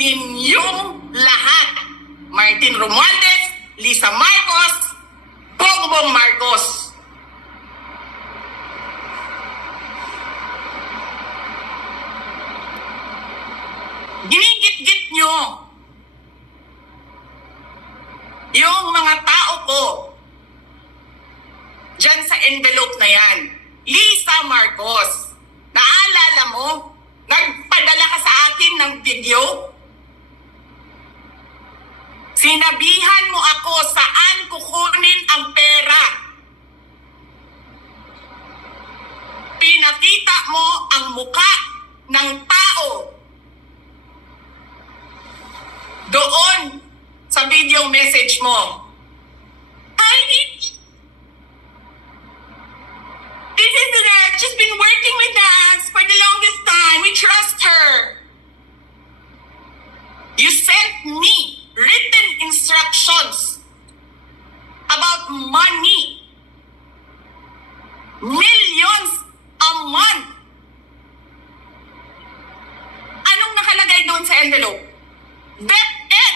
ninyong lahat. Martin Romualdez, Lisa Marcos, Bongbong Marcos. Ginigit-git nyo yung mga tao ko dyan sa envelope na yan. Lisa Marcos, naalala mo? Nagpadala ka sa akin ng video? Sinabihan mo ako saan kukunin ang pera. Pinakita mo ang muka ng tao doon sa video message mo. I This is uh, just been working with us for the longest time. We trust her. You sent me instructions about money. Millions a month. Anong nakalagay doon sa envelope? DepEd.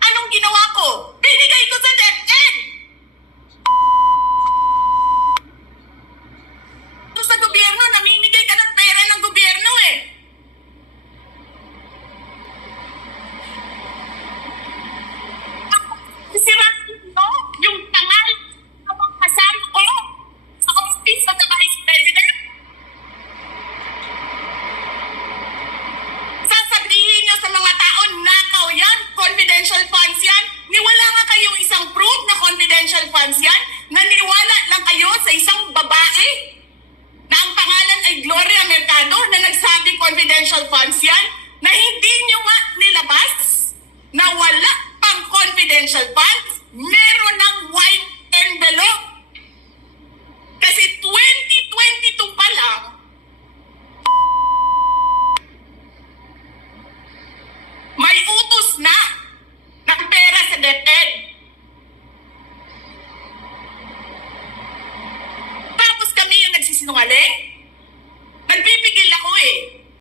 Anong ginawa ko? Binigay ko sa. Ito sa gobyerno, namimigay ka ng pera ng gobyerno eh. Sira no? yung tangal ng mga kasama ko sa office at sa vice president. Sasabihin nyo sa mga tao, nakaw yan, confidential funds yan. Niwala nga kayong isang proof na confidential funds yan. Naniwala lang kayo sa isang babae na ang pangalan ay Gloria Mercado na nagsabi confidential funds yan na hindi nyo nga nilabas na wala pang confidential funds, meron ng white envelope. Kasi 2022 pa lang, may utos na ng pera sa DepEd. Tapos kami yung nagsisinungaling?